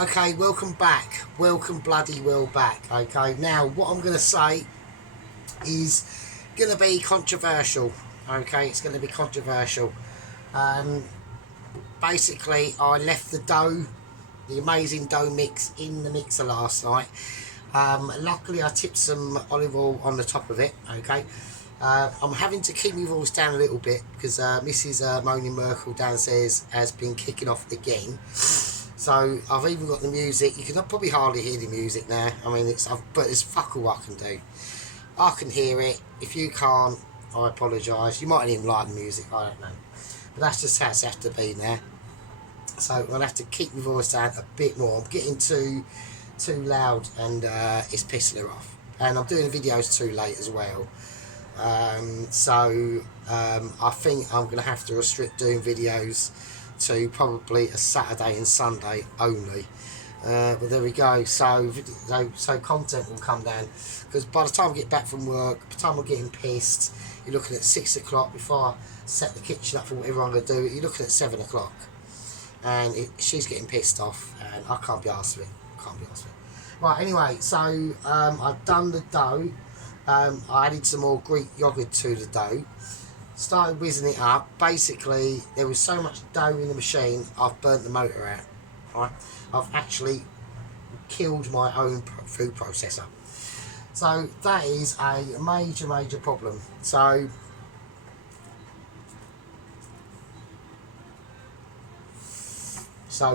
Okay, welcome back. Welcome bloody well back. Okay, now what I'm going to say is going to be controversial. Okay, it's going to be controversial. Um, Basically, I left the dough, the amazing dough mix, in the mixer last night. Luckily, I tipped some olive oil on the top of it. Okay, I'm having to keep my voice down a little bit because Mrs. Moaning Merkel downstairs has been kicking off again. So I've even got the music. You can probably hardly hear the music now. I mean, but it's fuck all I can do. I can hear it. If you can't, I apologise. You might not even like the music. I don't know. But that's just how it's have to be now. So I'll have to keep my voice down a bit more. I'm getting too loud, and it's pissing her off. And I'm doing the videos too late as well. I think I'm going to have to restrict doing videos to probably a Saturday and Sunday only. But there we go. So content will come down, because by the time I get back from work, by the time I'm getting pissed, you're looking at 6 o'clock. Before I set the kitchen up for whatever I'm going to do, you're looking at 7 o'clock, and she's getting pissed off, and I can't be arsed with it. Right, anyway, so I've done the dough. I added some more Greek yogurt to the dough, started whizzing it up. Basically, there was so much dough in the machine, I've burnt the motor out. Right? I've actually killed my own food processor. So that is a major problem. So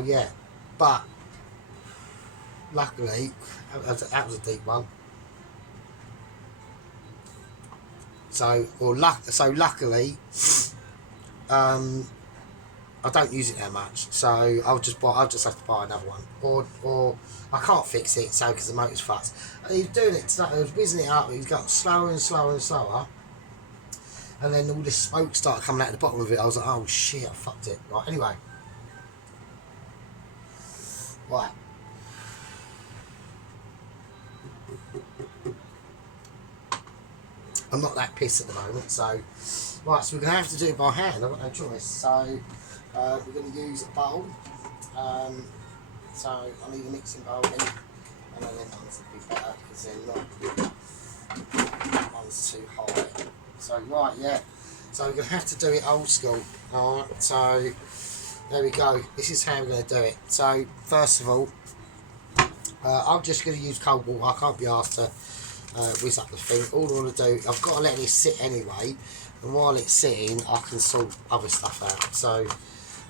yeah, but luckily, that was a deep one. Luckily, I don't use it that much, so I'll just have to buy another one, or I can't fix it, so because the motor's fucked. He was doing it, he was whizzing it up, he's got slower and slower, and then all this smoke started coming out the bottom of it. I was like, oh shit, I fucked it. Right, anyway, right. I'm not that pissed at the moment, so right. So we're gonna have to do it by hand. I've got no choice. So we're going to use a bowl. So I need a mixing bowl in. I know them ones would be better because they're not. That one's too high. So right, yeah. So we're going to have to do it old school. Alright, so there we go. This is how we're going to do it. So first of all, I'm just going to use cold water. I can't be asked to whiz up the thing. All I want to do, I've got to let it sit anyway, and while it's sitting I can sort other stuff out. So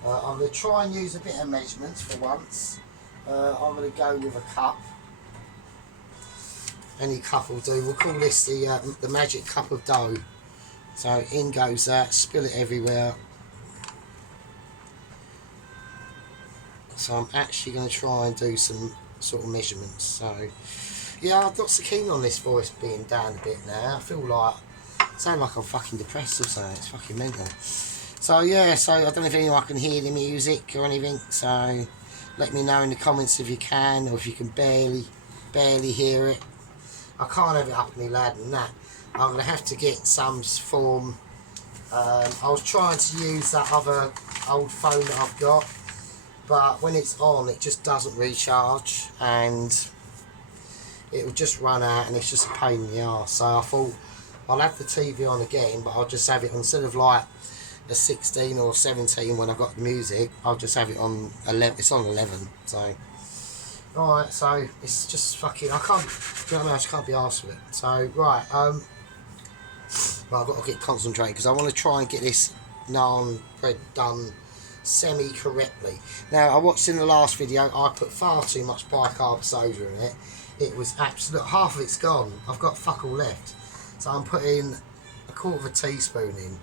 I'm going to try and use a bit of measurements for once. I'm going to go with a cup. Any cup will do. We'll call this the magic cup of dough. So in goes that, spill it everywhere. So I'm actually going to try and do some sort of measurements. So yeah, I'm not so keen on this voice being down a bit now. I feel like I sound like I'm fucking depressed or something. It's fucking mental. So yeah, so I don't know if anyone can hear the music or anything. So let me know in the comments if you can, or if you can barely hear it. I can't have it up any louder than that. I'm going to have to get some form. I was trying to use that other old phone that I've got, but when it's on, it just doesn't recharge, and it will just run out, and it's just a pain in the arse. So I thought I'll have the TV on again, but I'll just have it, instead of like a 16 or 17 when I've got the music, I'll just have it on 11. It's on 11. So alright, so it's just fucking, I can't, you know what I mean, I just can't be arsed with it. So right, well, I've got to get concentrated because I want to try and get this naan bread done semi-correctly. Now, I watched in the last video, I put far too much bicarb soda in it. It was absolute, half of it's gone. I've got fuck all left. So I'm putting a quarter of a teaspoon in.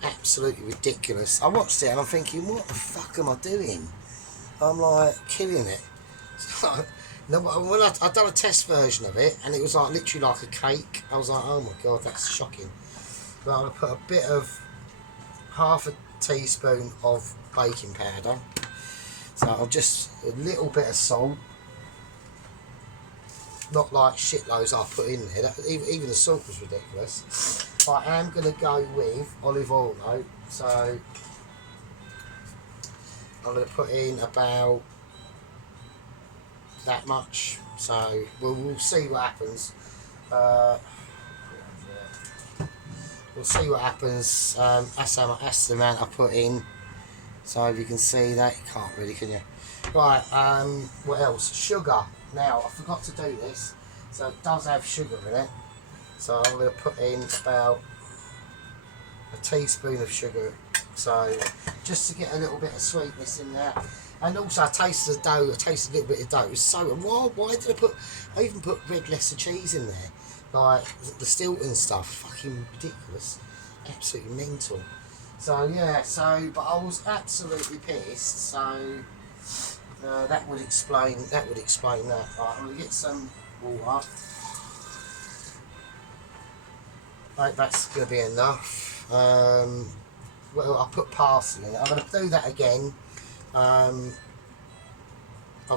Absolutely ridiculous. I watched it and I'm thinking, what the fuck am I doing? I'm like killing it. So, when I done a test version of it, and it was like literally like a cake. I was like, oh my god, that's shocking. But I'm gonna put a bit of, half a teaspoon of baking powder. So I'll just a little bit of salt. Not like shitloads I put in there. Even the salt was ridiculous. But I am going to go with olive oil though. So I'm going to put in about that much, so we'll see what happens. Uh, we'll see what happens. That's the amount I put in. So if you can see that, you can't really, can you? Right, what else? Sugar. Now, I forgot to do this, so it does have sugar in it. So I'm going to put in about a teaspoon of sugar. So just to get a little bit of sweetness in there. And also I tasted the dough, I tasted a little bit of dough. It was so, why did I even put red Leicester cheese in there? Like the Stilton stuff, fucking ridiculous. Absolutely mental. So yeah, but I was absolutely pissed. So that would explain that. Right, I'm gonna get some water. Right, that's gonna be enough. Well, I put parsley in it. I'm gonna do that again. I've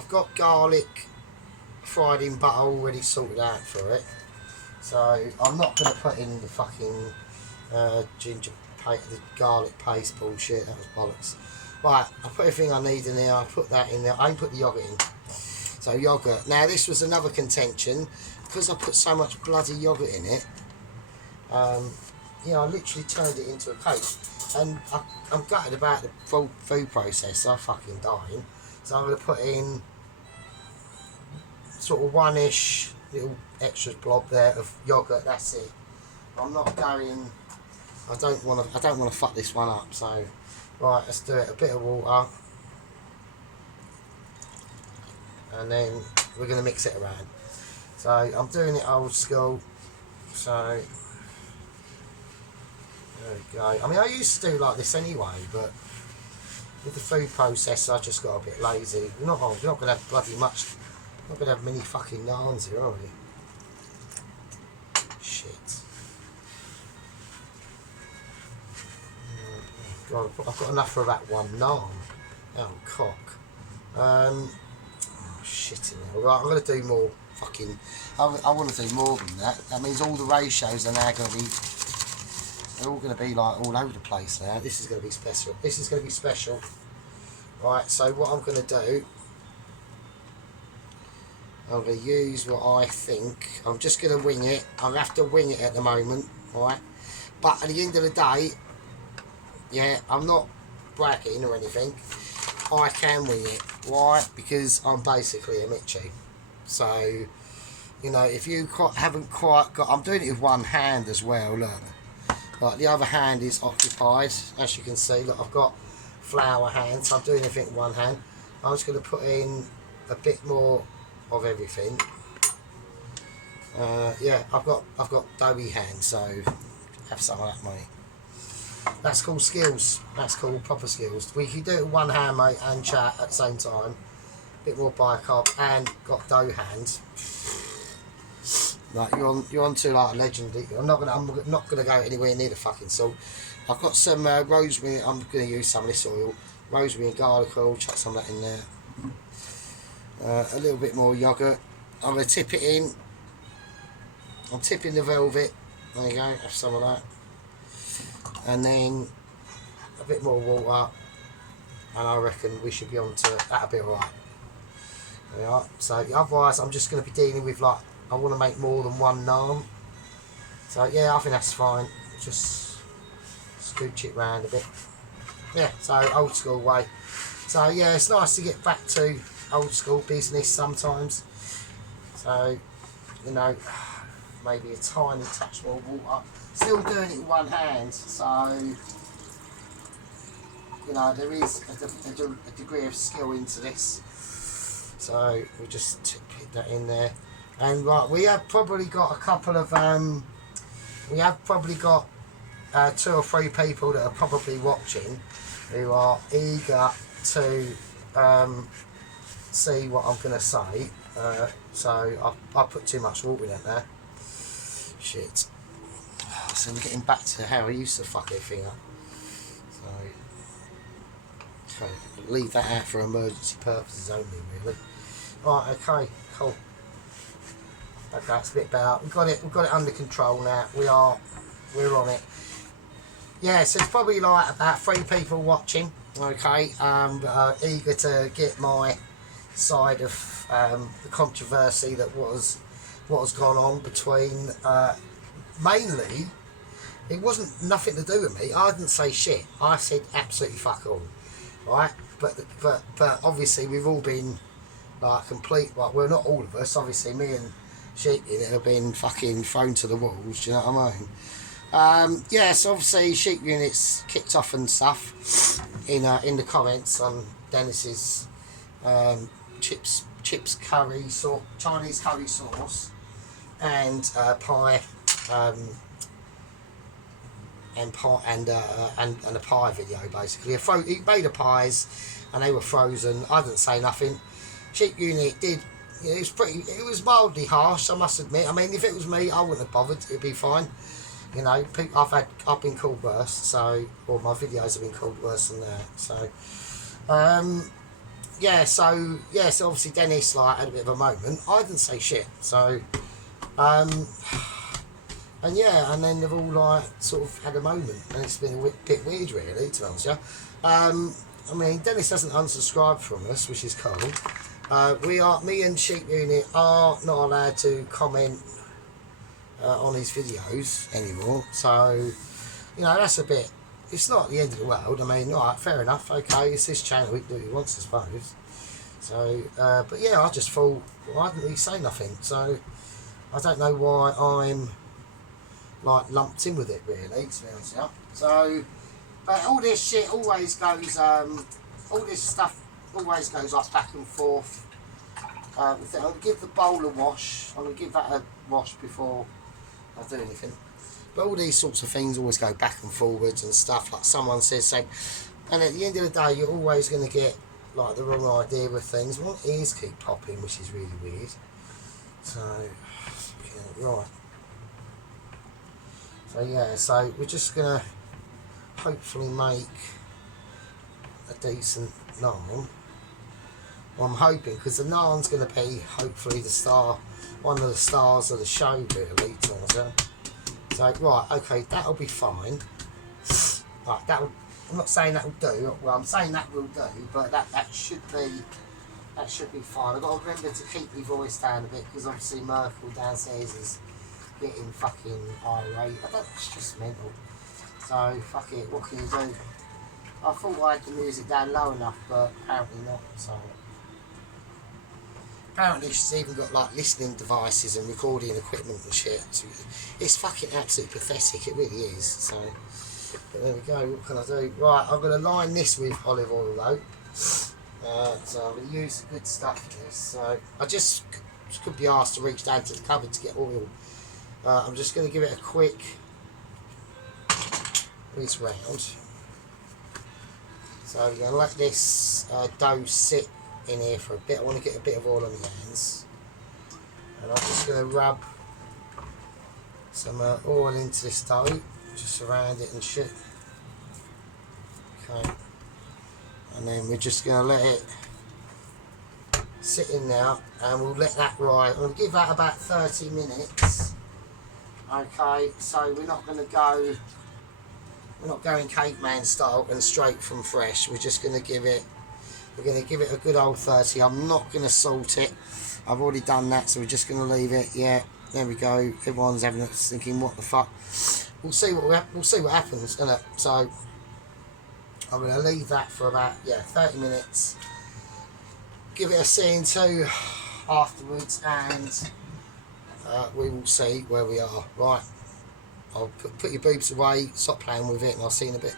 got garlic fried in butter already sorted out for it. So I'm not gonna put in the fucking ginger paste, the garlic paste bullshit. That was bollocks. Right, I put everything I need in there. I put that in there. I ain't put the yogurt in. So yogurt. Now this was another contention because I put so much bloody yogurt in it. You know, I literally turned it into a cake, and I'm gutted about the full food process. I'm fucking dying. So I'm gonna put in sort of one-ish little extra blob there of yogurt. That's it. I'm not going. I don't want to fuck this one up. So, right, let's do it. A bit of water, and then we're gonna mix it around. So I'm doing it old school. So there we go. I mean, I used to do like this anyway, but with the food process, I just got a bit lazy. We're not going to have bloody much. We're not going to have many fucking naans here, are we? Shit. God, I've got enough for that one naan. Oh, cock. Oh, shit in there. Right, I'm going to do more fucking... I want to do more than that. That means all the ratios are now going to be... They're all going to be like all over the place now. This is going to be special. This is going to be special. Right, so what I'm going to do... I'm going to use what I think. I'm just going to wing it. I'll have to wing it at the moment, right? But at the end of the day, yeah, I'm not bragging or anything. I can wing it. Why? Because I'm basically a Mitchie. So, you know, if you haven't quite got... I'm doing it with one hand as well, look. Like, the other hand is occupied, as you can see. Look, I've got flour hands, so I'm doing everything with one hand. I'm just going to put in a bit more of everything. Yeah, I've got doughy hands, so have some of that, mate. That's called skills. That's called proper skills. We can do it with one hand, mate, and chat at the same time. A bit more bicarb and got dough hands. Like you're on to like a legend. I'm not gonna go anywhere near the fucking salt. I've got some rosemary. I'm gonna use some of this oil, rosemary and garlic oil. Chuck some of that in there. A little bit more yogurt. I'm gonna tip it in. I'm tipping the velvet. There you go. Have some of that. And then a bit more water, and I reckon we should be on to it. That'll be alright. There we are. So otherwise, I'm just going to be dealing with, like, I want to make more than one naan. So yeah, I think that's fine. Just scooch it round a bit. Yeah, so old school way. So yeah, it's nice to get back to old school business sometimes. So, you know, maybe a tiny touch more water. Still doing it with one hand, so you know there is a degree of skill into this. So we'll just put that in there, and right, we have probably got a couple of we have probably got 2 or 3 people that are probably watching who are eager to see what I'm going to say. So I put too much water in it there. Shit. So we're getting back to how I used to fuck everything up. So leave that out for emergency purposes only, really. Right, okay, cool. Okay, that's a bit better. We've got it under control now. We're on it. Yeah, so it's probably like about 3 people watching. Okay, eager to get my side of the controversy that was what has gone on between mainly. It wasn't nothing to do with me. I didn't say shit. I said absolutely fuck all, right? But obviously we've all been like complete. Like, well, not all of us. Obviously, me and Sheep Unit have been fucking thrown to the walls. Do you know what I mean? Yes, obviously Sheep Unit's kicked off and stuff in the comments on Dennis's chips curry Chinese curry sauce and pie. And a pie video basically. He made the pies, and they were frozen. I didn't say nothing. Cheap Unit did. You know, it was mildly harsh, I must admit. I mean, if it was me, I wouldn't have bothered. It'd be fine. You know, I've been called worse. So, or my videos have been called worse than that. So, yeah. So obviously Dennis like had a bit of a moment. I didn't say shit. So, and yeah, and then they've all like sort of had a moment, and it's been a bit weird, really, to be honest. Yeah, I mean, Dennis hasn't unsubscribed from us, which is cool. Me and Sheep Unit are not allowed to comment on his videos anymore. So, you know, that's a bit. It's not the end of the world. I mean, all right, fair enough. Okay, it's his channel. He can do what he wants, I suppose. So, but yeah, I just thought, well, I didn't really say nothing. So, I don't know why I'm like lumped in with it, really, to be honest. Yeah. So, but all this shit always goes, all this stuff always goes like back and forth. I'll give the bowl a wash. I'm gonna give that a wash before I do anything. But all these sorts of things always go back and forwards and stuff. Like someone says something, and at the end of the day, you're always gonna get like the wrong idea with things. My ears keep popping, which is really weird. So, yeah, right. So yeah, so we're just gonna hopefully make a decent naan. Well, I'm hoping, because the naan's gonna be hopefully one of the stars of the show, really. So right, okay, that'll be fine. Right, I'm not saying that'll do. Well, I'm saying that will do, but that should be fine. I've got to remember to keep my voice down a bit, because obviously Merkel downstairs is getting fucking irate. It's just mental. So, fuck it, what can you do? I thought I had the music down low enough, but apparently not. So, apparently she's even got like listening devices and recording equipment and shit. So it's fucking absolutely pathetic, it really is. So, but there we go, what can I do? Right, I'm going to line this with olive oil though. So I'm going to use the good stuff for this. So, I just could be asked to reach down to the cupboard to get oil. I'm just going to give it a quick rinse round. So I'm going to let this dough sit in here for a bit. I want to get a bit of oil on my hands. And I'm just going to rub some oil into this dough, just around it and shit. Okay. And then we're just going to let it sit in there, and we'll let that ride. I'm going to give that about 30 minutes. Okay, so we're not going caveman style and straight from fresh. We're going to give it a good old 30. I'm not going to salt it. I've already done that, so we're just going to leave it. Yeah, there we go. Everyone's thinking, what the fuck? We'll see what happens, isn't it? So I'm going to leave that for about 30 minutes. Give it a seeing to afterwards, and we will see where we are. Right, I'll put your boobs away, stop playing with it, and I'll see you in a bit.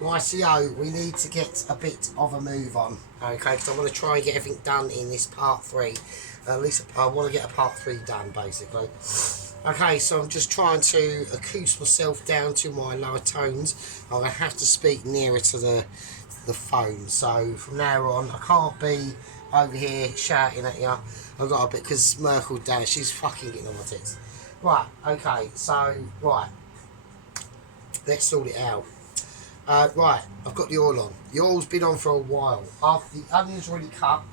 Rightio, we need to get a bit of a move on, okay, because I want to try and get everything done in this part 3. At least I want to get a part 3 done, basically. Okay, so I'm just trying to acoust myself down to my lower tones. I'm going to have to speak nearer to the phone, so from now on I can't be over here shouting at you. I've got a bit, because Merkel down, she's fucking getting on my tits. Right, okay, so right, let's sort it out. Right, I've got the oil on. The oil's been on for a while. After the onion's already cut,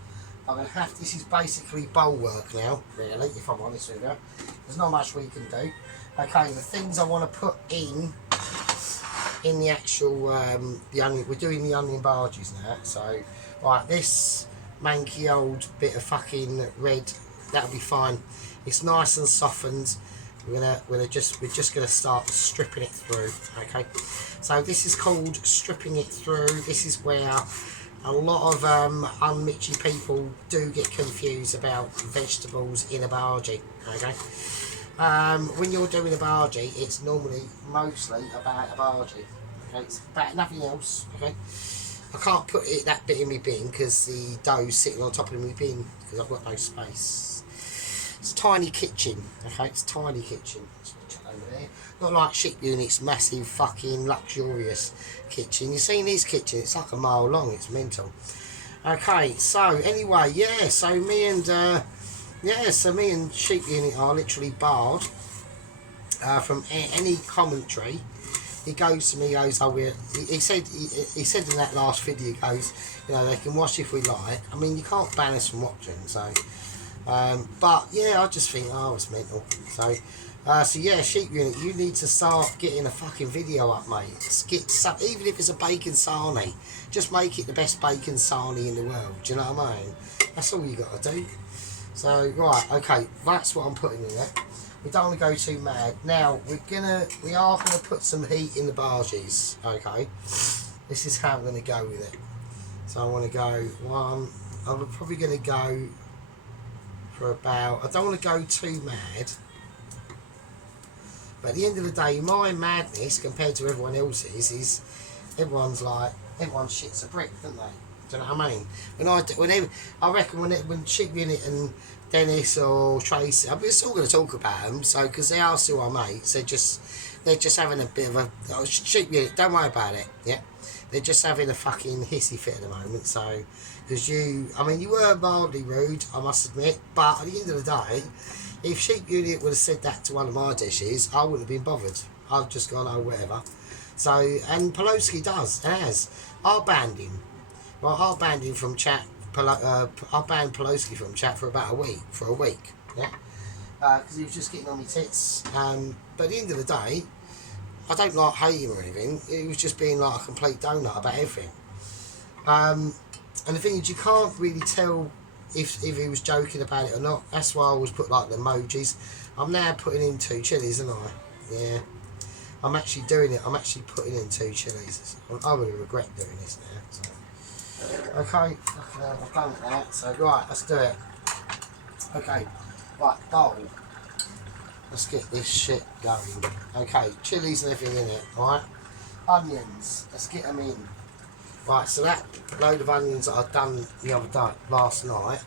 I'm going to have, this is basically bowl work now, really, if I'm honest with you. There's not much we can do. Okay, the things I want to put in in the actual the onion. We're doing the onion barges now. So right, this manky old bit of fucking red, that'll be fine. It's nice and softened. We're just gonna start stripping it through. Okay, so this is called stripping it through. This is where a lot of unmitchy people do get confused about vegetables in a bargie. Okay, when you're doing a bargie, it's normally mostly about a bargie. Okay, it's about nothing else. Okay, I can't put that bit in my bin because the dough's sitting on top of my bin because I've got no space. It's a tiny kitchen. Okay, it's a tiny kitchen. Over there. Not like Ship Unit's massive fucking luxurious kitchen. You've seen his kitchen, it's like a mile long, it's mental. Okay, so anyway, yeah, so me and Sheep Unit are literally barred from any commentary. He goes to me, goes, oh, he said in that last video, he goes, you know, they can watch if we like. I mean, you can't ban us from watching, so but yeah, I just think, oh, it's mental. So yeah, Sheep Unit, you need to start getting a fucking video up, mate. Get some, even if it's a bacon sarnie, just make it the best bacon sarnie in the world. Do you know what I mean? That's all you got to do. So right, okay, that's what I'm putting in there. We don't want to go too mad. Now we are gonna put some heat in the barges. Okay, this is how I'm gonna go with it. So I want to go one. I'm probably gonna go for about. I don't want to go too mad. But at the end of the day, my madness compared to everyone else's is everyone shits a brick, don't they? Do you know what I mean? I reckon when Sheep Unit and Dennis or Tracy, I mean, we're still going to talk about them, so because they are still our mates, they're just having a bit of a Sheep Unit. Don't worry about it. Yeah, they're just having a fucking hissy fit at the moment. So because you were mildly rude, I must admit, but at the end of the day, if Sheep Unit would have said that to one of my dishes, I wouldn't have been bothered. I've just gone, oh, whatever. So, and Pelosi has. I'll ban him. Well, I'll ban him from chat. I'll ban Pelosi from chat for about a week. Yeah, because he was just getting on my tits. But at the end of the day, I don't like hate him or anything. He was just being like a complete donut about everything. And the thing is, you can't really tell if he was joking about it or not. That's why I always put like the emojis. I'm now putting in 2 chilies, aren't I? Yeah. I'm actually doing it. I'm actually putting in 2 chilies. I really regret doing this now. So. Okay, I've done that. So right, let's do it. Okay, right, bowl. Let's get this shit going. Okay, chilies and everything in it. Right, onions. Let's get them in. Right, so that load of onions that I've done the other day, last night,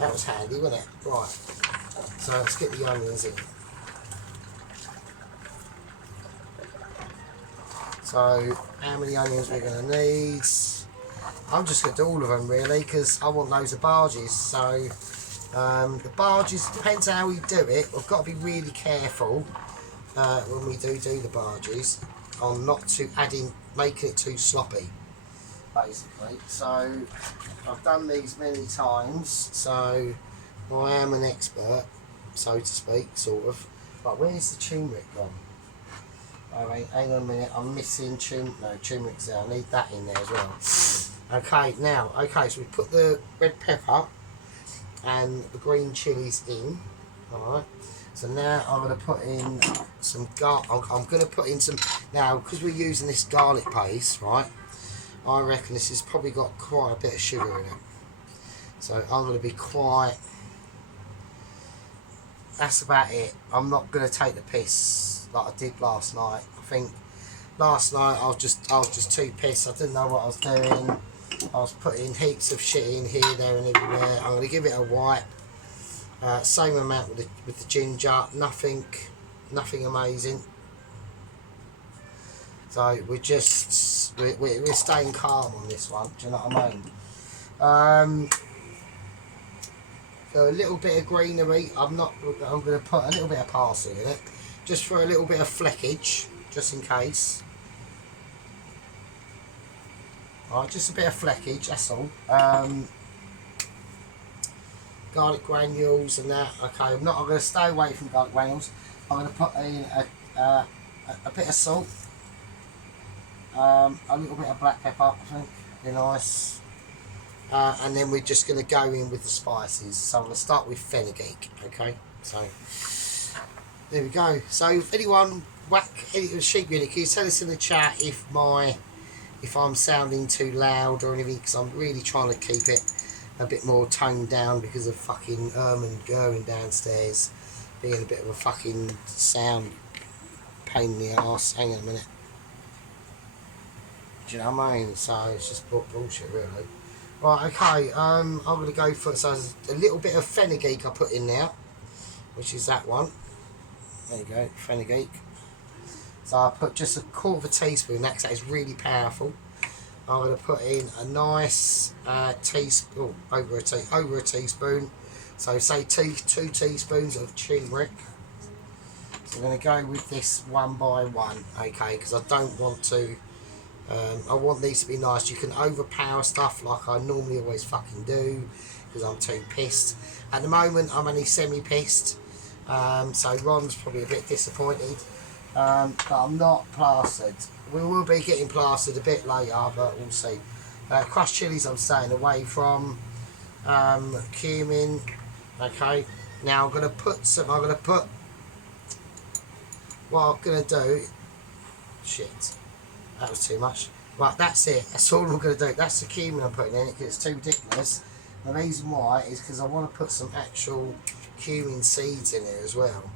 that was handy, wasn't it? Right, so let's get the onions in. So, how many onions we're going to need? I'm just going to do all of them really, because I want loads of barges. So, the barges, depends how we do it. We've got to be really careful when we do the barges on not to making it too sloppy, basically. So, I've done these many times, so I am an expert, so to speak, sort of. But where's the turmeric gone? Oh, wait, hang on a minute, I'm missing turmeric's there, I need that in there as well. Okay, now, so we put the red pepper and the green chilies in, alright. So now I'm going to put in some garlic, I'm going to put in some, now because we're using this garlic paste, right, I reckon this has probably got quite a bit of sugar in it. So I'm going to be quite, that's about it. I'm not going to take the piss like I did last night. I think last night I was just too pissed. I didn't know what I was doing. I was putting heaps of shit in here, there and everywhere. I'm going to give it a wipe. Same amount with the ginger. Nothing amazing. So we're staying calm on this one. Do you know what I mean? So a little bit of greenery. I'm going to put a little bit of parsley in it, just for a little bit of fleckage, just in case. Alright, just a bit of fleckage, that's all. Garlic granules and that. Okay, I'm going to stay away from garlic granules. I'm going to put in a a bit of salt, a little bit of black pepper, I think, they're nice. And then we're just going to go in with the spices. So I'm going to start with fenugreek, okay? So there we go. So if anyone whack any sheep unit, can you tell us in the chat if I'm sounding too loud or anything? Because I'm really trying to keep it a bit more toned down because of fucking Erman going downstairs being a bit of a fucking sound pain in the arse. Hang on a minute. Do you know what I mean? So it's just bullshit, really. Right, okay. I'm going to go for so there's a little bit of fenugreek I put in there, which is that one. There you go, fenugreek. So I put just a quarter of a teaspoon. That is really powerful. I'm going to put in a nice teaspoon, over a teaspoon. So say two teaspoons of turmeric. So I'm going to go with this one by one, okay? Because I don't want to. I want these to be nice. You can overpower stuff like I normally always fucking do because I'm too pissed. At the moment, I'm only semi-pissed. So Ron's probably a bit disappointed. But I'm not plastered. We will be getting plastered a bit later, but we'll see. Crushed chilies I'm staying away from. Cumin. Okay. Now I'm going to put what I'm going to do. Shit. That was too much. Right, that's it. That's all I'm going to do. That's the cumin I'm putting in it because it's too ridiculous. The reason why is because I want to put some actual cumin seeds in it as well.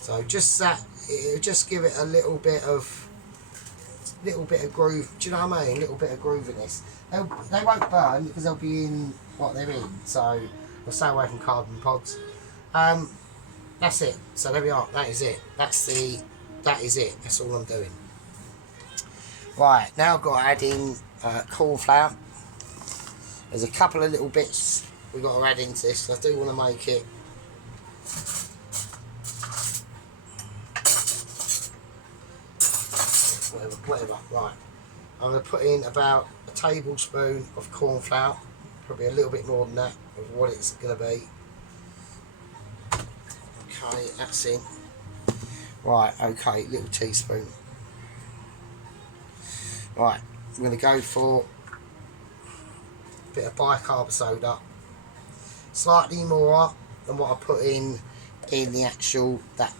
So just that, it'll just give it a little bit of groove. Do you know what I mean? A little bit of grooviness. They won't burn because they'll be in what they're in. So we'll stay away from carbon pods. That's it. So there we are. That is it. That is it. That's all I'm doing. Right, now I've got to add in corn flour. There's a couple of little bits we've got to add into this. I do want to make it whatever. Right, I'm going to put in about a tablespoon of corn flour, probably a little bit more than that of what it's going to be. Okay, that's in. Right, okay, little teaspoon. Right, I'm going to go for a bit of bicarb soda, slightly more than what I put in the actual that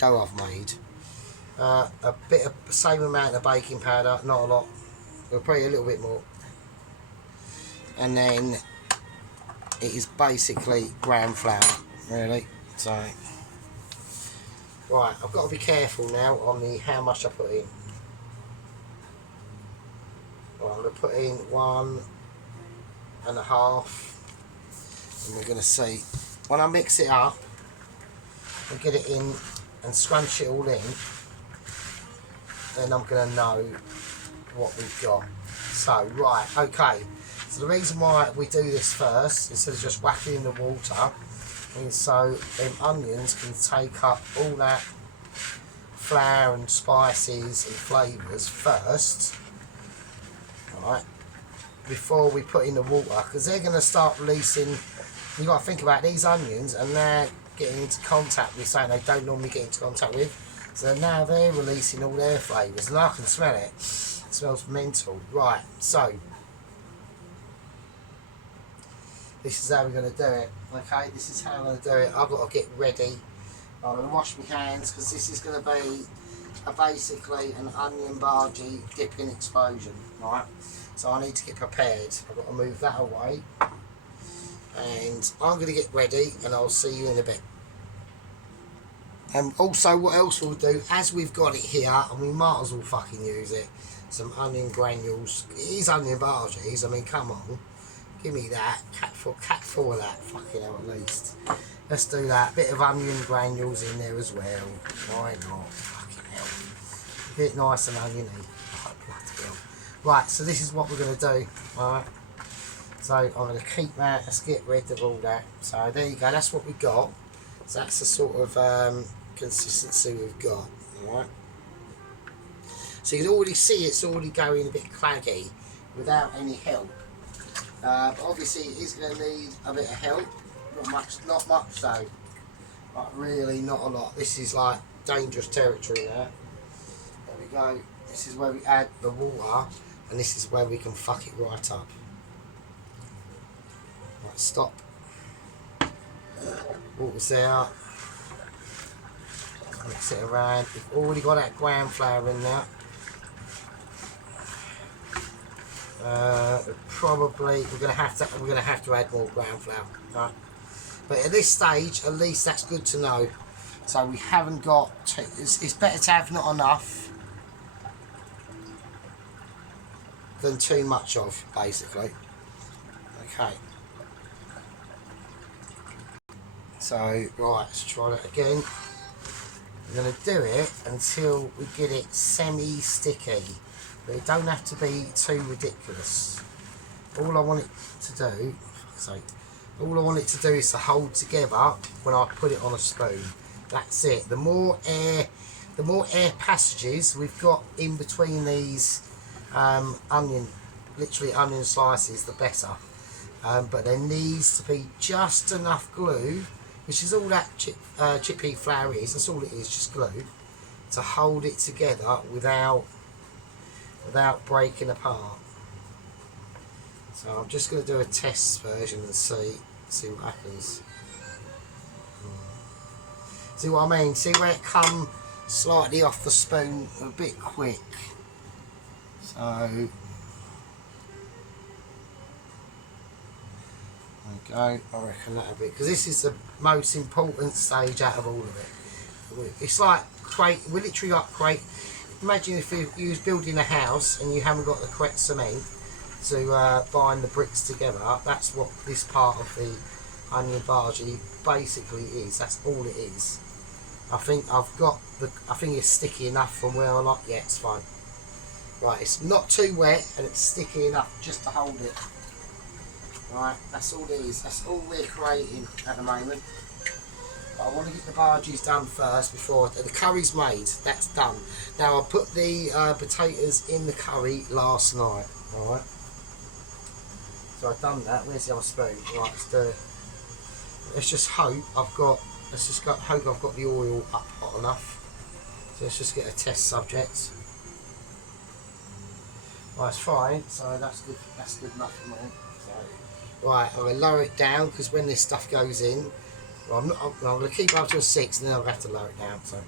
dough I've made. A bit of the same amount of baking powder, not a lot, but probably a little bit more. And then it is basically gram flour, really. So, right, I've got to be careful now on how much I put in. Right, I'm going to put in 1.5, and we're going to see when I mix it up and get it in and scrunch it all in, then I'm going to know what we've got. So, right, okay. So the reason why we do this first, instead of just whacking in the water, is so them onions can take up all that flour and spices and flavours first, right, before we put in the water, because they're going to start releasing. You've got to think about these onions, and they're getting into contact with something they don't normally get into contact with. So now they're releasing all their flavours, and I can smell it. It smells mental. Right, so this is how we're going to do it. Okay, this is how I'm going to do it. I've got to get ready. I'm going to wash my hands because this is going to be basically an onion bhaji dipping explosion. Right, so I need to get prepared. I've got to move that away, and I'm going to get ready, and I'll see you in a bit. And also, what else we'll do, as we've got it here, and we might as well fucking use it, some onion granules. It is onion bhajis, I mean, come on. Give me that. Cat for that. Fucking hell, at least. Let's do that. Bit of onion granules in there as well. Why not? Fucking hell. A bit nice and oniony. Oh, bloody hell. Right, so this is what we're going to do. Alright. So I'm going to keep that. Let's get rid of all that. So there you go. That's what we got. So that's the sort of consistency we've got. Alright. So you can already see it's already going a bit claggy without any help. But obviously it is going to need a bit of help. Not much though. Like really not a lot. This is like dangerous territory now. There we go. This is where we add the water, and this is where we can fuck it right up. Right, stop. Water's out. Mix it around. We've already got that ground flour in there. Probably we're gonna have to add more ground flour. Right. But at this stage, at least that's good to know. So we haven't got. It's better to have not enough than too much of, basically. Okay. So right, let's try that again. We're going to do it until we get it semi-sticky, but it don't have to be too ridiculous. All I want it to do, is to hold together when I put it on a spoon. That's it. The more air passages we've got in between these onion slices, the better. But there needs to be just enough glue, which is all that chickpea flour is. That's all it is, just glue, to hold it together without breaking apart. So I'm just going to do a test version and see what happens. See what I mean? See where it come slightly off the spoon a bit quick. So okay, I reckon that'll be, because this is the most important stage out of all of it. It's like we're literally like imagine if you was building a house and you haven't got the correct cement to bind the bricks together. That's what this part of the onion bhaji basically is. That's all it is. I think it's sticky enough from where I like. Yeah, it's fine. Right, it's not too wet and it's sticky enough just to hold it. Right, that's all it is. That's all we're creating at the moment. But I want to get the bhajis done first before the curry's made. That's done. Now I put the potatoes in the curry last night. All right. So I've done that. Where's the other spoon? Right, let's do it. Let's just hope I've got the oil up hot enough. So let's just get a test subject. Right, it's fine. So that's good. That's good enough for me. So, right, I'm going to lower it down because when this stuff goes in, well, I'm going to keep it up to a 6 and then I'll have to lower it down. So,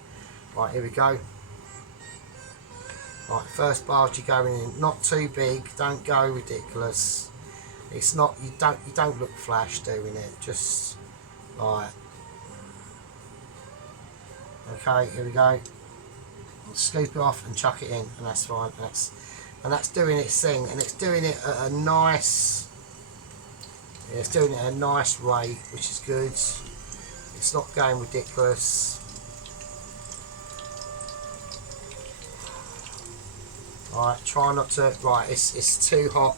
right, here we go. Right, first bhaji going in. Not too big. Don't go ridiculous. It's not. You don't look flash doing it. Just like. Okay, here we go. Scoop it off and chuck it in, and that's fine. That's doing its thing, and it's doing it at a nice. Yeah, it's doing it at a nice rate, which is good. It's not going ridiculous. Right, try not to. Right, it's too hot.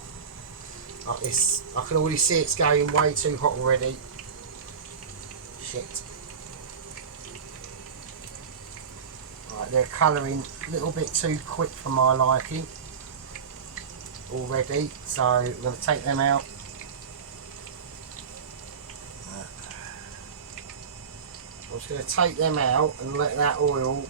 I can already see it's going way too hot already. Shit. Right, they're colouring a little bit too quick for my liking already, so I'm going to take them out. I'm just going to take them out and let that oil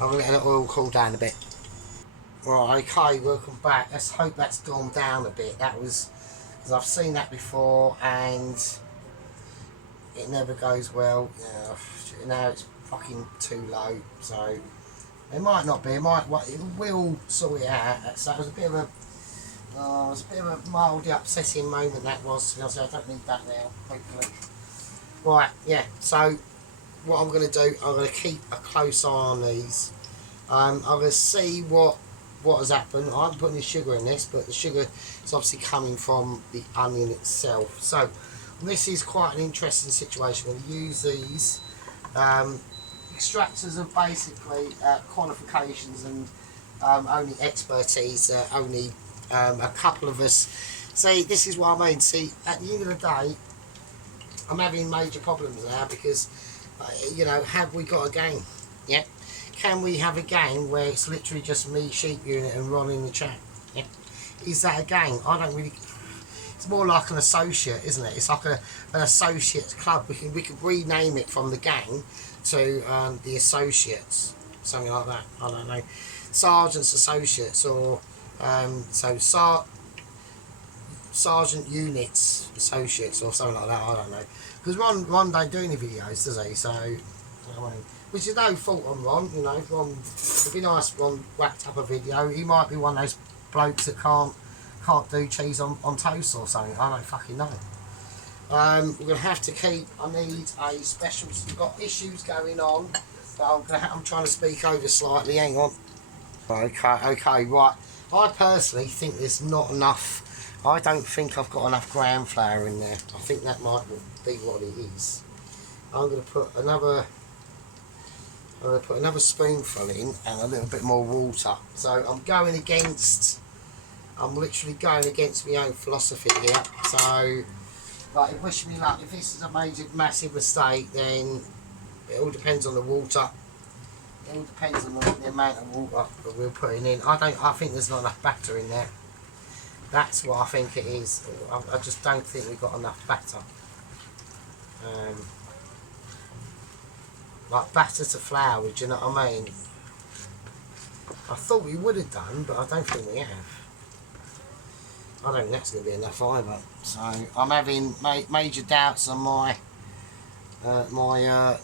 I'm going to let the oil cool down a bit. Right, okay, welcome back. Let's hope that's gone down a bit. That was, because I've seen that before and it never goes well. Yeah, now it's fucking too low, so it might not be. It will sort it out. So it was a bit of a mildly upsetting moment. That was. I don't need that now. Hopefully. Right, yeah. So what I'm going to do, I'm going to keep a close eye on these. I'm going to see what has happened. I haven't put any sugar in this, but the sugar is obviously coming from the onion itself. So this is quite an interesting situation. We'll use these extractors of basically qualifications and only expertise. Only a couple of us. See, this is what I mean. See, at the end of the day, I'm having major problems now because, you know, have we got a game? Yeah. Can we have a game where it's literally just me, sheep unit, and Ron in the chat? Yeah. Is that a game? I don't really. It's more like an associate, isn't it? It's like an associate club. We could rename it from the gang to the associates, something like that. I don't know, sergeants associates, or sergeant units associates, or something like that. I don't know, because Ron don't do any videos, does he? So you know what I mean? Which is no fault on Ron. You know, Ron, it'd be nice if Ron whacked up a video. He might be one of those blokes that can't do cheese on toast or something. I don't fucking know. We're gonna have to keep. I need a special. We've got issues going on, but I'm trying to speak over slightly. Hang on. Okay, right. I personally think there's not enough. I don't think I've got enough gram flour in there. I think that might be what it is. I'm gonna put another spoonful in and a little bit more water. So I'm literally going against my own philosophy here. So, like, wish me luck. If this is a massive mistake, then it all depends on the water. It all depends on the amount of water that we're putting in. I think there's not enough batter in there. That's what I think it is. I just don't think we've got enough batter. Like batter to flour, do you know what I mean? I thought we would have done, but I don't think we have. I don't think that's going to be enough either. So I'm having major doubts on my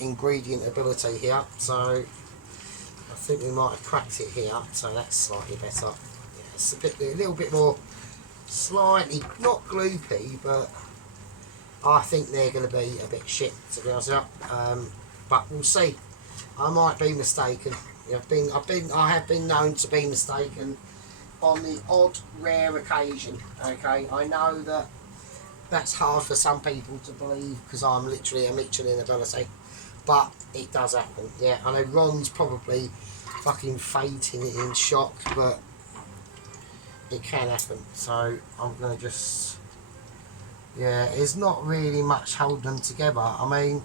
ingredient ability here. So I think we might have cracked it here. So that's slightly better. Yeah, it's a little bit more, slightly not gloopy, but I think they're going to be a bit shit, to be honest with you. But we'll see. I might be mistaken. I have been known to be mistaken on the odd, rare occasion. Okay, I know that's hard for some people to believe because I'm literally a Michelin ability, but it does happen. Yeah, I know Ron's probably fucking fainting in shock, but it can happen. So I'm gonna just. Yeah, it's not really much holding them together. I mean,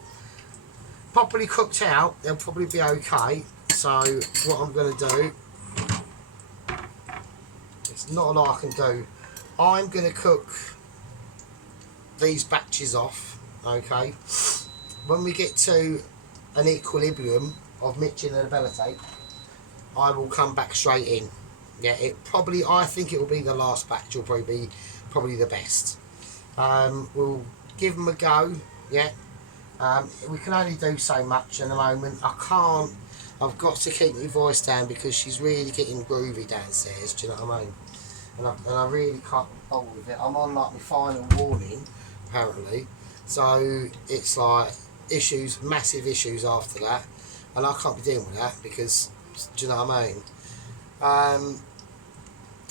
properly cooked out, they'll probably be okay. So what I'm going to do, it's not a lot I can do. I'm going to cook these batches off, okay? When we get to an equilibrium of Michelin ability, I will come back straight in. Yeah, I think it will be the last batch. Will probably be the best. We'll give them a go. Yeah. We can only do so much at the moment. I've got to keep my voice down because she's really getting groovy downstairs. Do you know what I mean? And I really can't hold with it. I'm on like my final warning, apparently. So it's like massive issues after that, and I can't be dealing with that because, do you know what I mean?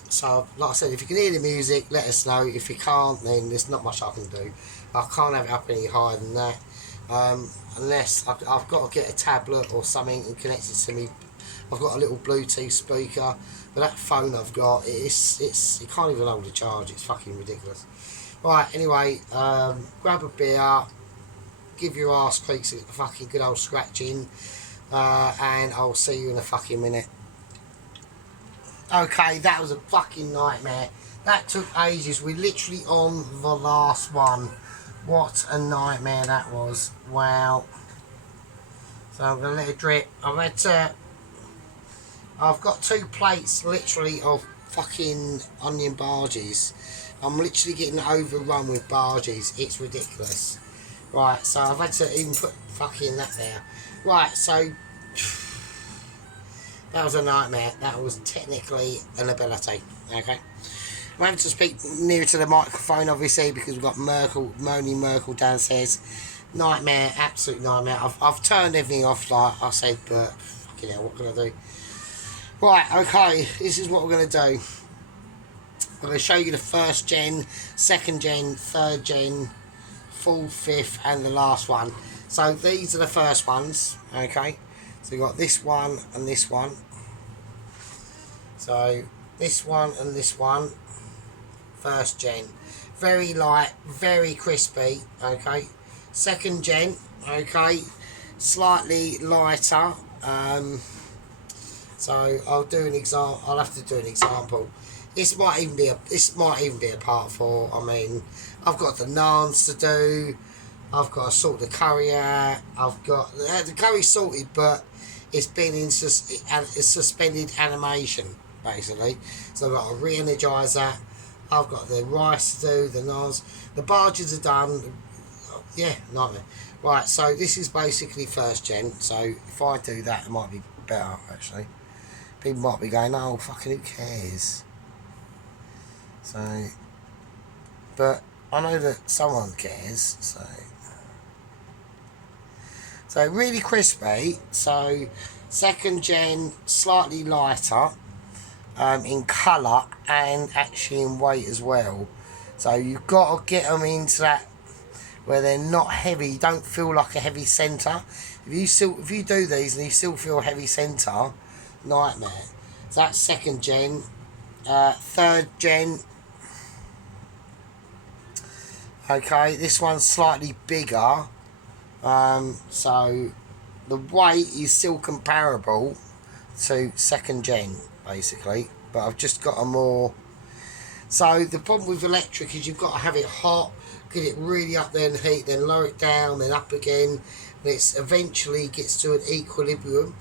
So, like I said, if you can hear the music, let us know. If you can't, then there's not much I can do. I can't have it up any higher than that. Unless I've got to get a tablet or something and connect it to me. I've got a little Bluetooth speaker, but that phone I've got, it can't even hold a charge. It's fucking ridiculous. Right, anyway, grab a beer, give your arse creaks a fucking good old scratching, and I'll see you in a fucking minute. Okay, that was a fucking nightmare. That took ages. We're literally on the last one. What a nightmare that was. Wow. So I'm going to let it drip. I've got 2 plates literally of fucking onion barges. I'm literally getting overrun with barges. It's ridiculous. Right, so I've had to even put fucking that there. Right, so that was a nightmare. That was technically an ability. Okay. I'm having to speak nearer to the microphone, obviously, because we've got Moaning Merkel downstairs. Nightmare, absolute nightmare. I've turned everything off, like I said, but fucking hell, what can I do? Right, okay, this is what we're going to do. I'm going to show you the 1st gen, 2nd gen, 3rd gen, 4th, 5th, and the last one. So these are the first ones, okay? So we've got this one and this one. So this one and this one. 1st gen. Very light, very crispy, okay? 2nd gen, okay? Slightly lighter. So I'll have to do an example. This might even be a part 4. I mean, I've got the naans to do. I've got to sort the curry out. I've got the curry sorted, but it's been in suspended animation basically. So I've got to re-energise that. I've got the rice to do, the naans. The barges are done. Yeah, nightmare. Right, so this is basically first gen. So if I do that, it might be better actually. People might be going, "Oh, fucking who cares?" So, but I know that someone cares. So really crispy. So second gen, slightly lighter in colour and actually in weight as well. So you've got to get them into that where they're not heavy. You don't feel like a heavy centre. If you do these and you still feel heavy centre, nightmare. So that's second gen. Third gen. Okay, this one's slightly bigger. So the weight is still comparable to second gen basically, but I've just got a more. So the problem with electric is you've got to have it hot, get it really up there in heat, then lower it down, then up again, and it's eventually gets to an equilibrium.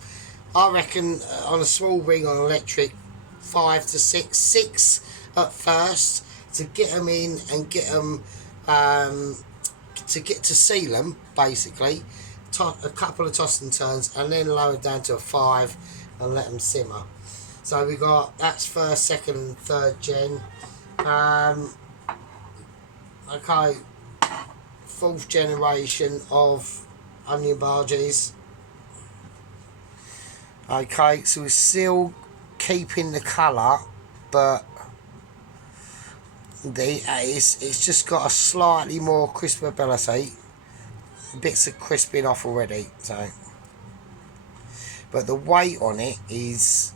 I reckon on a small ring on electric, 5 to 6 at first to get them in and get them to seal them basically. A couple of toss and turns, and then lower down to a 5 and let them simmer. So we got that's first, second, and third gen. Okay, fourth generation of onion barges. Okay, so we're still keeping the colour, but it's just got a slightly more crispability. Bits of crisping off already. So, but the weight on it is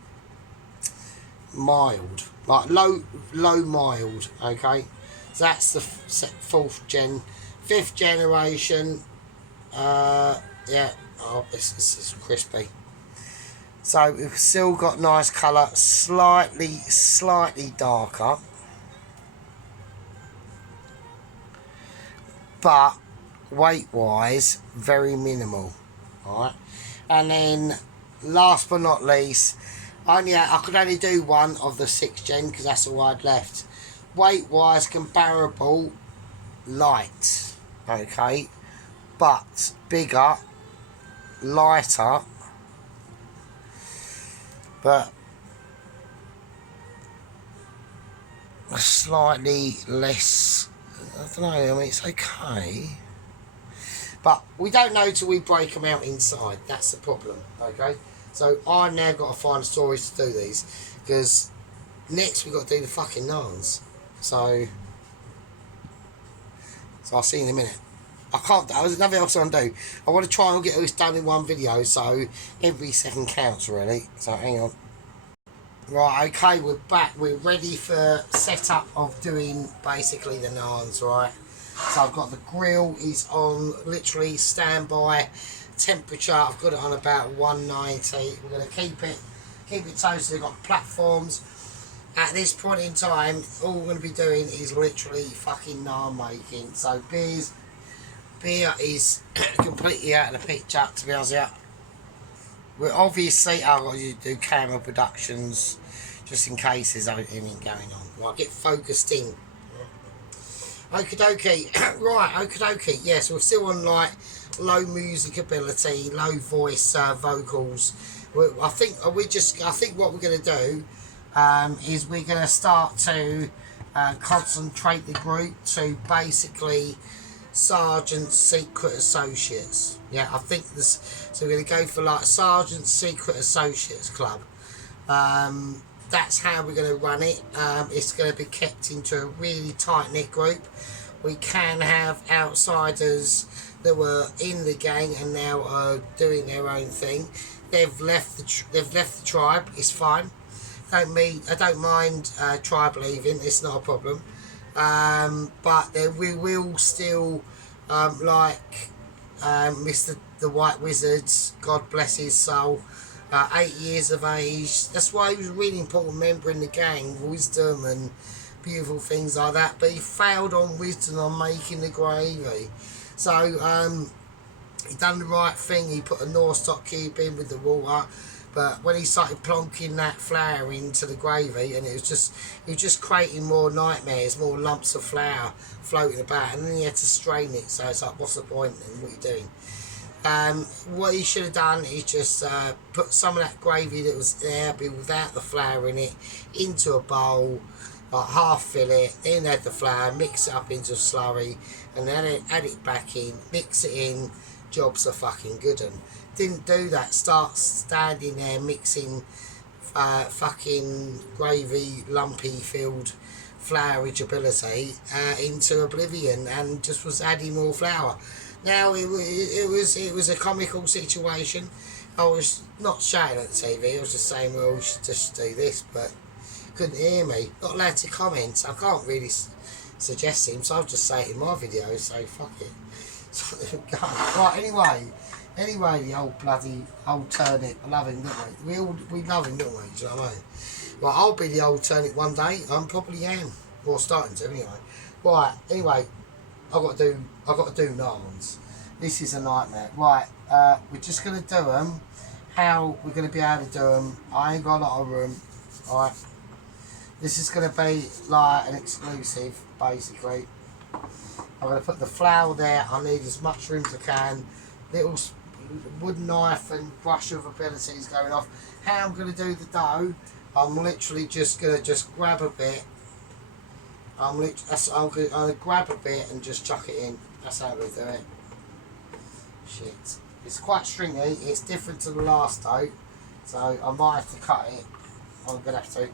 mild, like low mild. Okay, so that's the fourth gen. Fifth generation. Yeah. Oh, it's crispy. So we've still got nice colour, slightly darker, but weight wise very minimal. Alright, and then last but not least, I could only do one of the 6th gen because that's all I'd left. Weight wise comparable, light, okay, but bigger, lighter, but slightly less. I don't know, I mean, it's okay, but we don't know till we break them out inside. That's the problem. Okay, so I've now got to find stories to do these, because next we've got to do the fucking naans. So I'll see you in a minute. I can't. There's nothing else I can do. I want to try and get this done in one video, so every second counts really. So hang on. Right, okay, we're back. We're ready for setup of doing basically the naans, right? So I've got the grill is on literally standby temperature. I've got it on about 190. We're going to keep it toasted. We've got platforms. At this point in time, all we're going to be doing is literally fucking naan making. So beer is completely out of the picture, to be honest with you. We're obviously, I've got to do camera productions just in case there's anything going on. Right, get focused in. Okie dokie. Right, okie dokie. Yes, we're still on like low music ability, low voice vocals. I think what we're going to do is we're going to start to concentrate the group to basically Sergeant Secret Associates. Yeah, I think this. So we're going to go for like Sergeant Secret Associates Club. That's how we're going to run it. It's going to be kept into a really tight knit group. We can have outsiders that were in the gang and now are doing their own thing. They've left the tribe. It's fine. I don't mind tribe leaving. It's not a problem. But we will still like Mr. the White Wizards, God bless his soul. 8 years of age. That's why he was a really important member in the gang, wisdom and beautiful things like that. But he failed on wisdom on making the gravy. So he done the right thing. He put a North stock cube in with the water. But when he started plonking that flour into the gravy, and it was just creating more nightmares, more lumps of flour floating about, and then he had to strain it. So it's like, what's the point then? What are you doing? What he should have done is just put some of that gravy that was there, but without the flour in it, into a bowl, like half fill it, then add the flour, mix it up into a slurry, and then add it back in, mix it in. Job's a fucking good one. Didn't do that. Start standing there mixing fucking gravy, lumpy filled flourage ability into oblivion, and just was adding more flour. Now it was a comical situation. I was not shouting at the TV. I was just saying, well, we should just do this, but couldn't hear me. Not allowed to comment. I can't really suggest him, so I'll just say it in my video. So fuck it. Right. Anyway, the old bloody old turnip. I love him, don't we? We love him, don't we? Do you know what I mean? Right, I'll be the old turnip one day. I probably am, or starting to anyway. Right. Anyway, I've got to do naans. This is a nightmare. Right, we're just gonna do them. How we're gonna be able to do them? I ain't got a lot of room. Right. This is gonna be like an exclusive, basically. I'm going to put the flour there. I need as much room as I can. Little wooden knife and brush of abilities going off. How I'm going to do the dough, I'm literally just going to grab a bit. I'm going to grab a bit and just chuck it in. That's how we do it. Shit. It's quite stringy. It's different to the last dough. So I might have to cut it. I'm going to have to.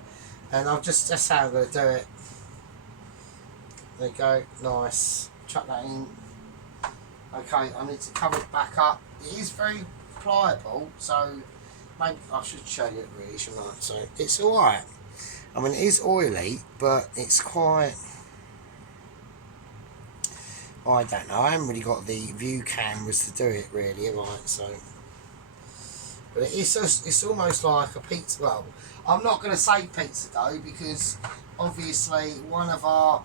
And that's how I'm going to do it. There you go. Nice. Chuck that in. Okay, I need to cover it back up. It is very pliable, so maybe I should show you it really, shouldn't I? So it's alright. I mean, it is oily, but it's quite... I don't know. I haven't really got the view cameras to do it really, right? So, but it's almost like a pizza. Well, I'm not going to say pizza dough because obviously one of our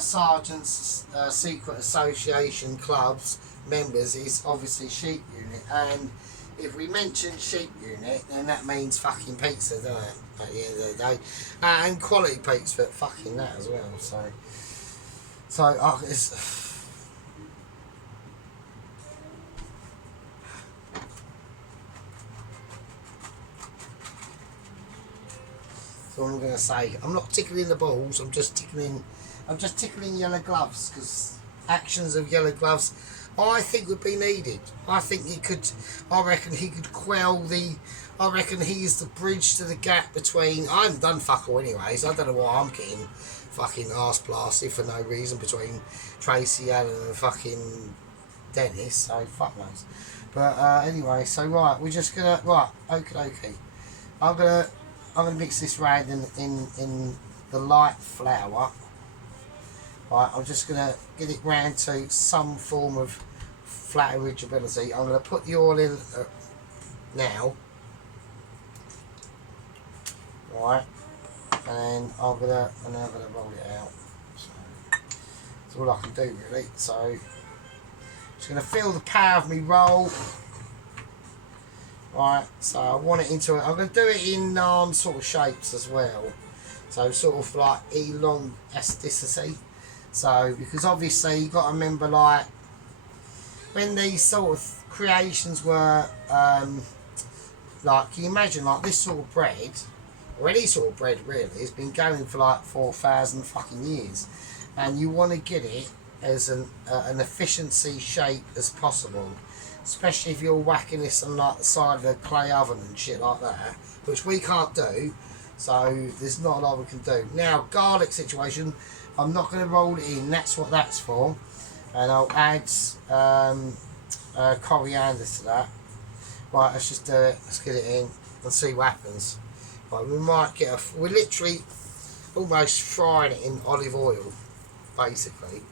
Sergeant's Secret Association clubs members is obviously Sheep Unit, and if we mention Sheep Unit, then that means fucking pizza, doesn't it? At the end of the day, and quality pizza, but fucking that as well. So it's. So I'm going to say, I'm not tickling the balls. I'm just tickling yellow gloves, because actions of yellow gloves, I think would be needed. I reckon he could quell the. I reckon he's the bridge to the gap between. I haven't done fuck all anyways. I don't know why I'm getting fucking arse blasted for no reason between Tracy Allen and fucking Dennis. So fuck knows. But anyway, so right, we're just gonna okay. I'm gonna mix this round in the light flour. Right, I'm just gonna get it round to some form of flourage ability. I'm gonna put the oil in now. Right, and then I'm gonna roll it out. So that's all I can do really. So just gonna feel the power of me roll. Right, so I want it into it. I'm gonna do it in sort of shapes as well. So sort of like elasticity. So because obviously you've got to remember, like when these sort of creations were like, can you imagine like this sort of bread, or any sort of bread really, has been going for like 4,000 fucking years, and you want to get it as an efficiency shape as possible, especially if you're whacking this on like the side of a clay oven and shit like that, which we can't do. So there's not a lot we can do. Now garlic situation, I'm not going to roll it in. That's what that's for, and I'll add coriander to that. Right, let's just do it. Let's get it in and see what happens. Right, we might get we're literally almost frying it in olive oil, basically.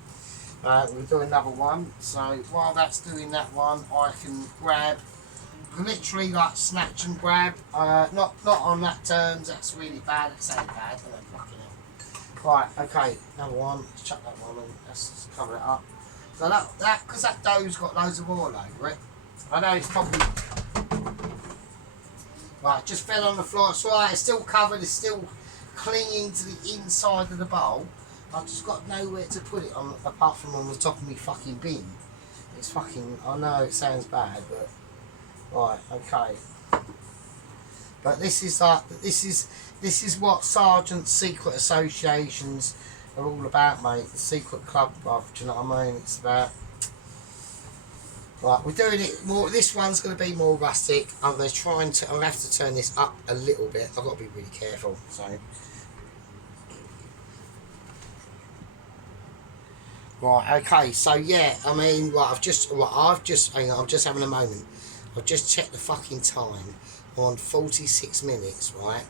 We'll do another one. So while that's doing that one, I can grab literally like snatch and grab. Not on that terms. That's really bad. That sounds bad. Isn't it? Fucking hell. Right. Okay. Another one. Let's chuck that one and let's cover it up. So that because that dough's got loads of oil over it. I know it's probably right. It just fell on the floor. It's right. It's still covered. It's still clinging to the inside of the bowl. I've just got nowhere to put it on apart from on the top of my fucking bin. It's fucking. I know it sounds bad, but right. Okay. But this is like this is what Sergeant's secret associations are all about, mate. The secret club, bruv. Do you know what I mean? It's about. Right, we're doing it more. This one's going to be more rustic. I'm going to try and. I'll have to turn this up a little bit. I've got to be really careful. So. Right. Okay. So yeah. I mean, right. Hang on. I'm just having a moment. I've just checked the fucking time. I'm on 46 minutes. Right.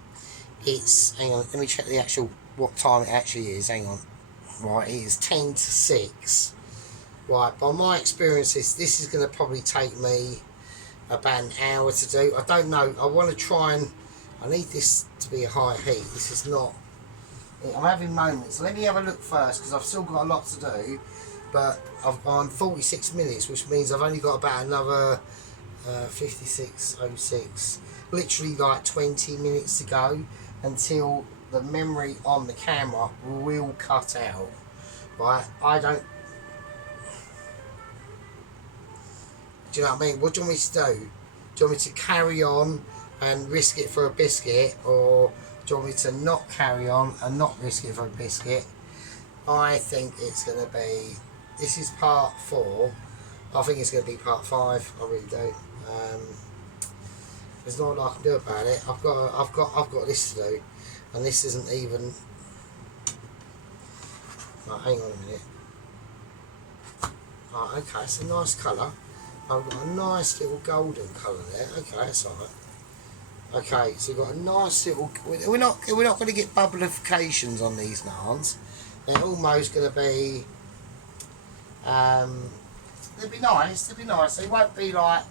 It's. Hang on. Let me check the actual what time it actually is. Hang on. Right. It is 10 to 6. Right, by my experiences, this is going to probably take me about an hour to do. I don't know. I want to try and. I need this to be a high heat. This is not. I'm having moments. Let me have a look first because I've still got a lot to do. But I've gone 46 minutes, which means I've only got about another 56:06. Literally like 20 minutes to go until the memory on the camera will cut out. Right, I don't. Do you know what I mean? What do you want me to do? Do you want me to carry on and risk it for a biscuit, or do you want me to not carry on and not risk it for a biscuit? I think it's going to be. This is part 4. I think it's going to be part 5. I really do. There's not a lot I can do about it. I've got this to do, and this isn't even. Right, hang on a minute. Right, okay, it's a nice colour. I've got a nice little golden colour there. Okay, that's alright. Okay, so we've got a nice little. We're not going to get bubblifications on these naans. They're almost going to be. They'll be nice. They'll be nice. They won't be like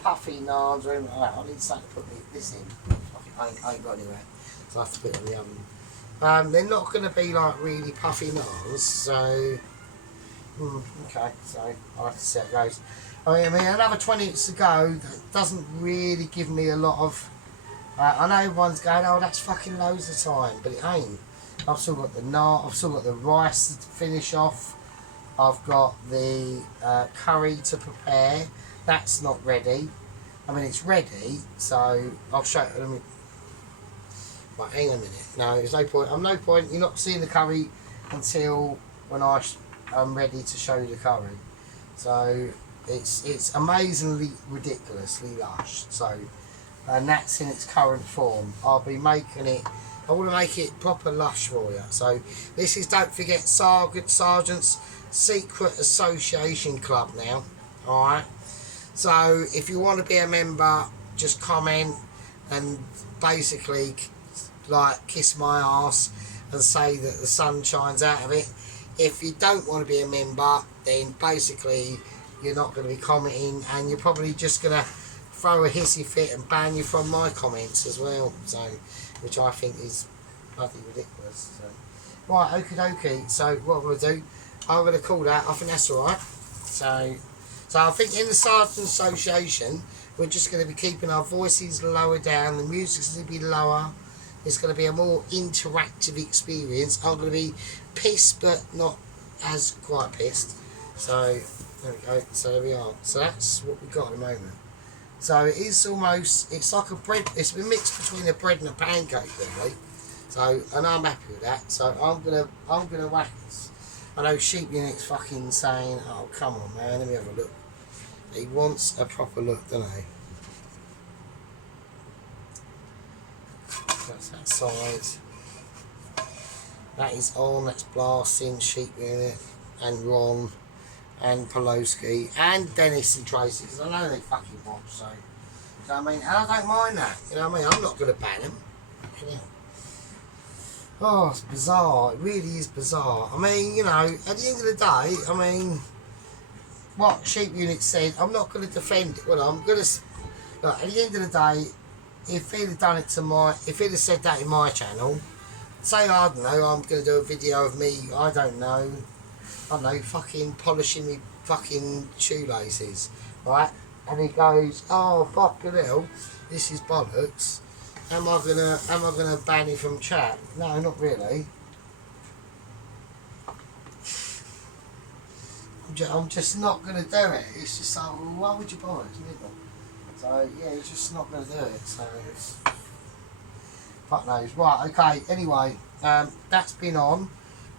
puffy naans or anything like that. I need something to put this in. I ain't got anywhere, so I have to put it in the oven. They're not going to be like really puffy naans. So. Okay, so I'll have to see how it goes. I mean, another 20 minutes to go doesn't really give me a lot of. I know everyone's going, oh, that's fucking loads of time, but it ain't. I've still got the naan, I've still got the rice to finish off. I've got the curry to prepare. That's not ready. I mean, it's ready, so I'll show it. Let me. Right, hang on a minute. No, there's no point. I'm no point. You're not seeing the curry until when I'm ready to show you the curry. So. It's amazingly ridiculously lush. So, and that's in its current form. I'll be making it. I want to make it proper lush for you. So this is, don't forget, Sergeant's Secret Association Club now. All right. So if you want to be a member, just comment and basically like kiss my ass and say that the sun shines out of it. If you don't want to be a member, then basically. You're not going to be commenting, and you're probably just going to throw a hissy fit and ban you from my comments as well. So, which I think is bloody ridiculous. So, right, okie dokie. So, what I'm going to do, I'm going to call that. I think that's all right. So I think in the Sergeant Association, we're just going to be keeping our voices lower down. The music's going to be lower. It's going to be a more interactive experience. I'm going to be pissed, but not as quite pissed. So. There we go, so there we are. So that's what we've got at the moment. So it is almost, it's like a bread, it's a mix between a bread and a pancake really. So, and I'm happy with that. So I'm gonna whack this. I know Sheep Unit's fucking saying, oh come on man, let me have a look. He wants a proper look, doesn't he? That's that side. That is on, that's blasting Sheep Unit and Ron. And Poloski and Dennis and Tracy, because I know they fucking watch, so you know what I mean, and I don't mind that, you know what I mean, I'm not going to ban them. Oh, it's bizarre, it really is bizarre. I mean, you know, at the end of the day, I mean, what Sheep Unit said, I'm not going to defend it, well, I'm going to, But at the end of the day, if he'd have done it to my, if he'd have said that in my channel, say I don't know, I'm going to do a video of me, I don't know, fucking polishing me fucking shoelaces, right? And he goes, oh fucking hell, this is bollocks. Am I gonna ban him from chat? No, not really. I'm just not gonna do it. It's just like, well, why would you buy it? So yeah, he's just not gonna do it. So it's, fuck knows. Right, okay. Anyway, that's been on.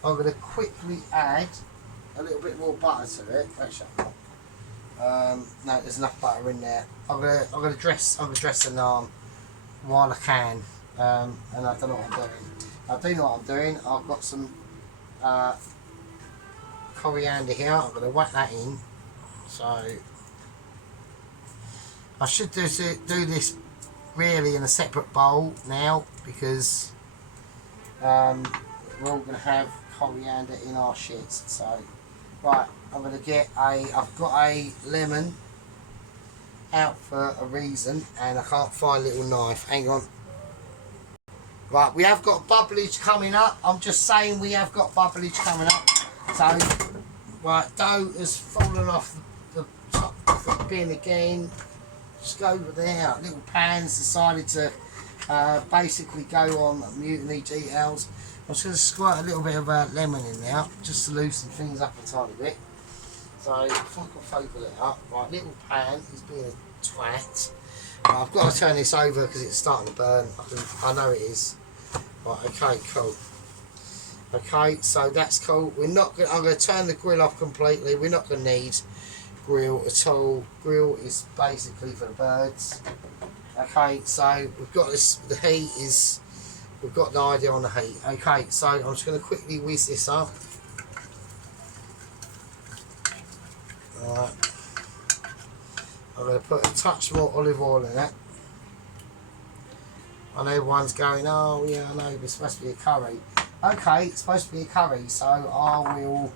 I'm gonna quickly add a little bit more butter to it. Actually, no, there's enough butter in there. I'm gonna dress the naan while I can, and I don't know what I'm doing. I do know what I'm doing. I've got some coriander here. I'm gonna whack that in. So I should do this really in a separate bowl now, because we're all gonna have coriander in our shits. So right, I'm gonna get I've got a lemon out for a reason, and I can't find a little knife. Hang on. Right, we have got bubblage coming up. I'm just saying we have got bubblage coming up. So, right, dough has fallen off the top of the bin again. Just go over there. Little pans decided to basically go on mutiny details. I'm just going to squirt a little bit of lemon in there, just to loosen things up a tiny bit. So if I can focus it up, right, little pan is being a twat. Right, I've got to turn this over because it's starting to burn. I know it is. Right, okay, cool. Okay, so that's cool. I'm going to turn the grill off completely. We're not going to need grill at all. Grill is basically for the birds. Okay, so we've got this. The heat is. We've got the idea on the heat. Okay, so I'm just going to quickly whiz this up. Alright, I'm going to put a touch more olive oil in it. I know everyone's going, oh yeah, I know, it's supposed to be a curry. Okay, it's supposed to be a curry, so I will,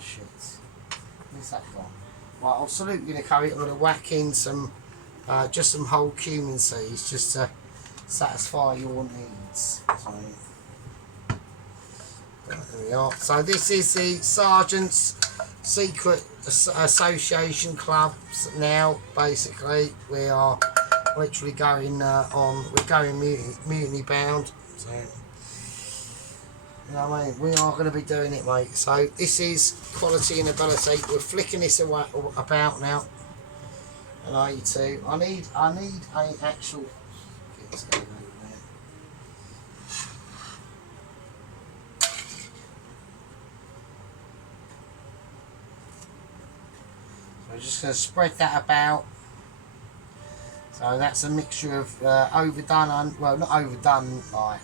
shit, where's that gone? Right, I'll salute you in a curry. I'm going to whack in some, just some whole cumin seeds, just to satisfy your needs. So, right, there we are. So this is the Sergeant's Secret Association Clubs now. Basically, we are literally going we're going mutiny bound. So, you know what I mean? We are going to be doing it, mate. So this is quality and ability. We're flicking this about now. And I too. I need a actual. Let's go over there. I'm just going to spread that about. So that's a mixture of overdone, well, not overdone like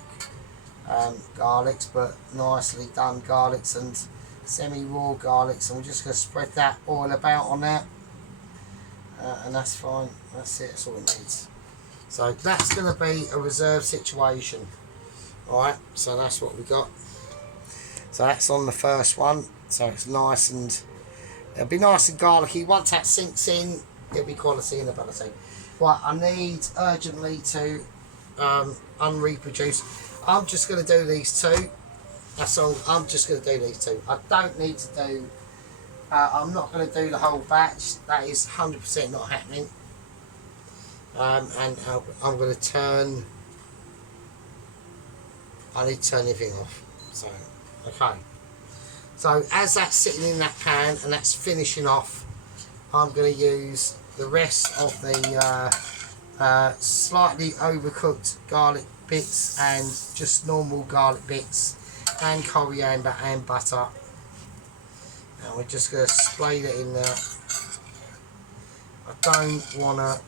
garlics, but nicely done garlics and semi-raw garlics, and we're just going to spread that oil about on that, and that's fine. That's it. That's all it needs. So that's going to be a reserve situation. Alright, so that's what we got. So that's on the first one. So it's nice and it'll be nice and garlicky. Once that sinks in, it'll be quality and ability. Right, I need urgently to unreproduce. I'm just going to do these two. That's all. I'm just going to do these two. I don't need to do. I'm not going to do the whole batch. That is 100% not happening. And I'm going to turn. I need to turn everything off. So, okay. So as that's sitting in that pan and that's finishing off, I'm going to use the rest of the slightly overcooked garlic bits and just normal garlic bits and coriander and butter. And we're just going to splay it in there. I don't want to.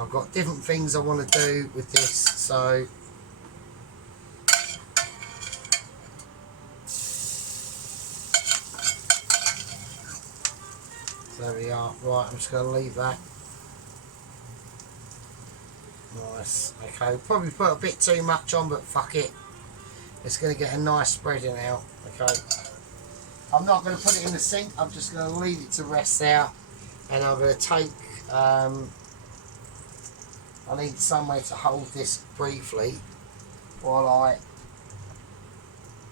I've got different things I want to do with this, so there we are. Right, I'm just going to leave that. Nice. Okay, probably put a bit too much on, but fuck it. It's going to get a nice spreading out. Okay. I'm not going to put it in the sink. I'm just going to leave it to rest out, and I'm going to take. I need somewhere to hold this briefly while I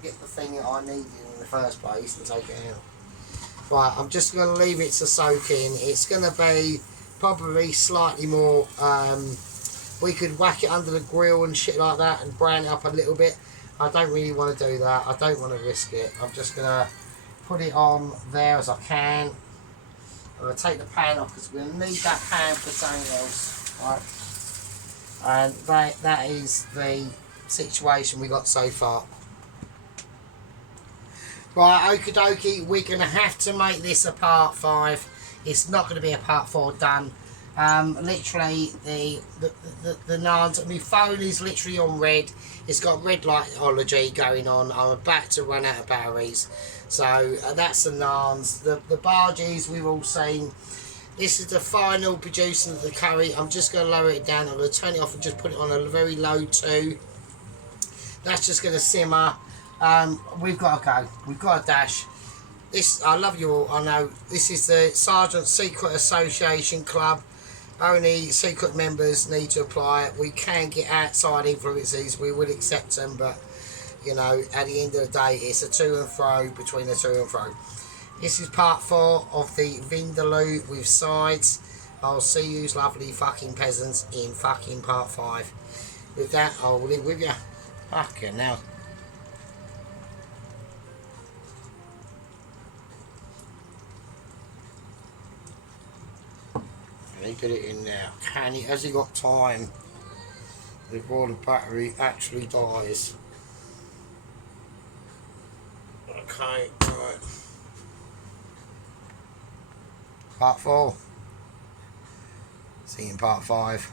get the thing that I needed in the first place and take it out. Right, I'm just going to leave it to soak in. It's going to be probably slightly more. We could whack it under the grill and shit like that and brown it up a little bit. I don't really want to do that. I don't want to risk it. I'm just going to put it on there as I can. I'm going to take the pan off because we're going to need that pan for something else. Right? And that is the situation we got so far. Right, okie dokie, we're going to have to make this a part 5. It's not going to be a part 4 done. Literally, the naans, my phone is literally on red. It's got red lightology going on. I'm about to run out of batteries. So, that's the naans. The barges we've all seen. This is the final producing of the curry. I'm just going to lower it down. I'm going to turn it off and just put it on a very low 2. That's just going to simmer. We've got to go. We've got to dash. This, I love you all. I know this is the Sergeant Secret Association Club. Only secret members need to apply. We can get outside influences. We would accept them, but you know, at the end of the day, it's a to and fro between the to and fro. This is part 4 of the Vindaloo with sides. I'll see you lovely fucking peasants in fucking part 5. With that, I'll live with you. Fucking hell. He put it in now. Can he? Has he got time before the battery actually dies? Okay, right. Part 4. See you in part 5.